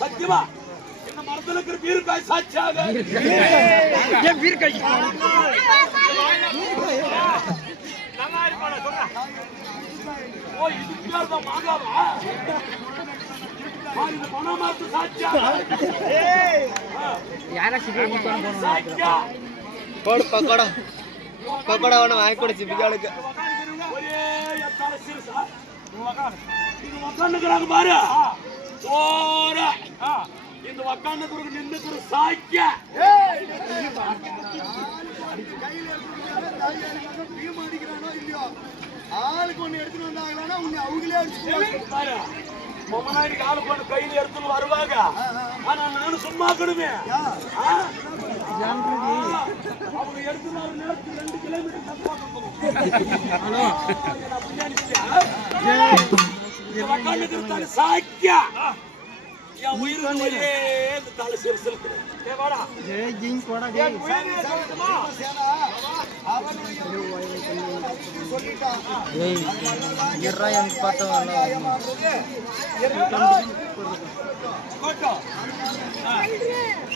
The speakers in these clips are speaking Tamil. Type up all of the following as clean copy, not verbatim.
சத்தியமா என்ன மரத்துல இருக்கிற பீர்காய் சாட்சியாக ஏன் பீர்காய் நல்லா இருப்பாடா சொல்றேன். ஓ இது பேர் தான் மாங்காவா? இந்த பணமாத்து சாட்சியாக யாரா சிபிக்கு போன சாட்சியா கோடு பக்கோடா பக்கோடா வேணும் வாங்கி கொடு சிபிகாலுக்கு. ஒரே எத்தால சிறுசா இது உக்காந்துக்கிறாங்க பாரு சோற இந்த உக்காந்துக்கு நின்னுக்கிற சாக்கிய ஆளுக்கு ஒண்ணு எடுத்துட்டு வந்தாங்களா உன்னை அவங்களே அடிச்சு மொமனாடிக்கு ஆளுக்கு ஒண்ணு கையில எடுத்துன்னு வருவாங்க. ஆனா நானும் சும்மா கடுமே அவங்க எடுத்துன்னு வர நேரத்துக்கு 2 கிலோமீட்டர் தப்பாங்க சாக்கியா என் உயிர் ஒரே தலை சிறுசலுக்கு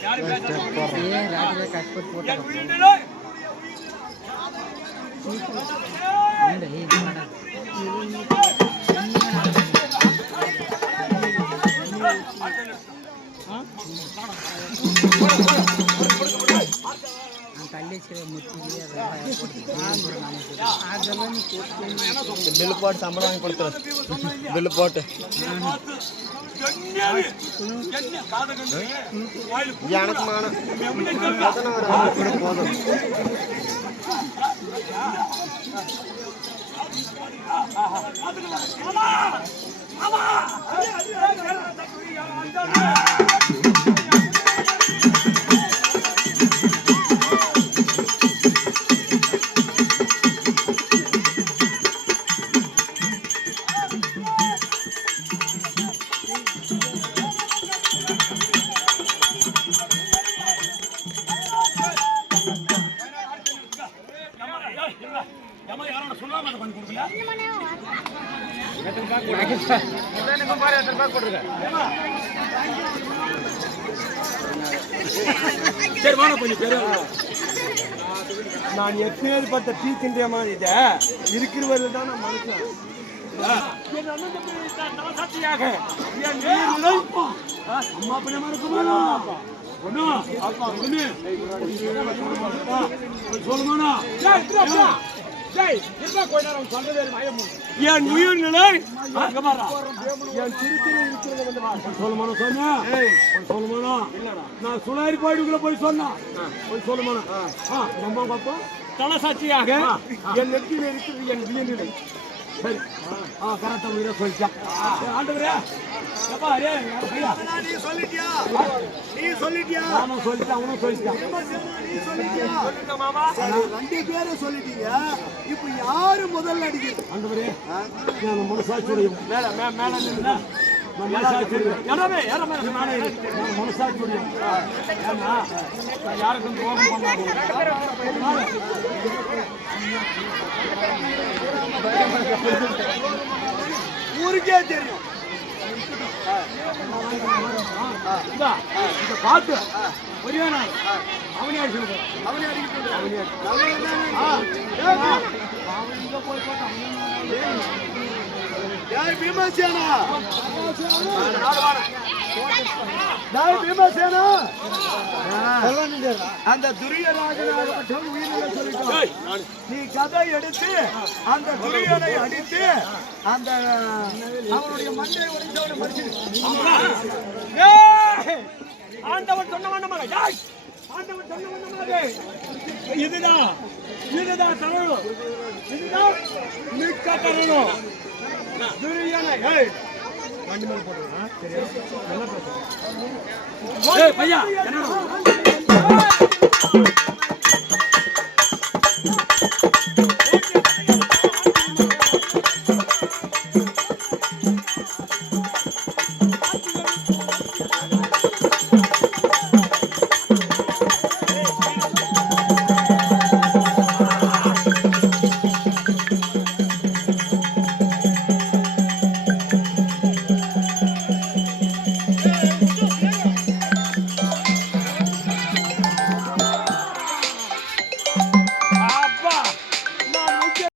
யாரு பேசுறாங்க ராஜில கட்பட் போட்டு என் உயிரினே இந்த ஏய் மாடா బిల్లు పోటు సంబరం వాங்கி கொடுத்துரு బిల్లు పోటు எனக்கு மானம் போதும் நான் எப்பேற்பட்ட டீ தின்றேமா இத இருக்கிறவர்கள் தான் நான் மனுஷன் அம்மா பிள்ளைமா இருக்குமாண்ணா சொல்லுமாண்ணா என் உயிர்நிலை என் திருச்சியில் இருக்கிறது சொல்லுமாண்ணா சொன்னேன் சொல்லுமாண்ணா நான் சுழாரி கோயிலுக்குள்ள போய் சொன்னேன் போய் சொல்லுமாண்ணா ரொம்ப பார்ப்போம் தலை சாட்சியாக என் நெற்றியில் இருக்கிறது என் உயிர்நிலை சரி கரெக்டா உயிரை சொல்லிட்டான் ஆண்டவரே நீ சொல்லிட்டியா அவனும் சொல்லிட்டான் அவனும் சொல்லிட்டான் ரெண்டு பேரும் சொல்லிட்டீங்க இப்ப யாரு முதல்ல அடிக்குது ஆண்டவரே நான் மனசாட்சியுடைய மேல நின்று மனசாட்சியுடைய யாருக்கும் துரோகம் பண்ணாது ஊருக்கே தெரியும் பார்த்து ஒரே நாள் அவனே பீமசேனா அந்த துரியராஜனாகப்பட்டவன் உயிரிழந்த சொல்லிட்டான். நீ கதை எடுத்து அந்த துரியனை அடித்து அந்த அவனுடைய மண்டை உடைந்தவனை மறிச்சு ஆண்டவன் சொன்ன வண்ணமாக ஆண்டவன் சொன்ன வண்ணமாக இதுதான் தரணும் இதுதான் மிக்க தரணும் துரியனை மண்டிமேல் போடுறேன் சரியா பையா என்ன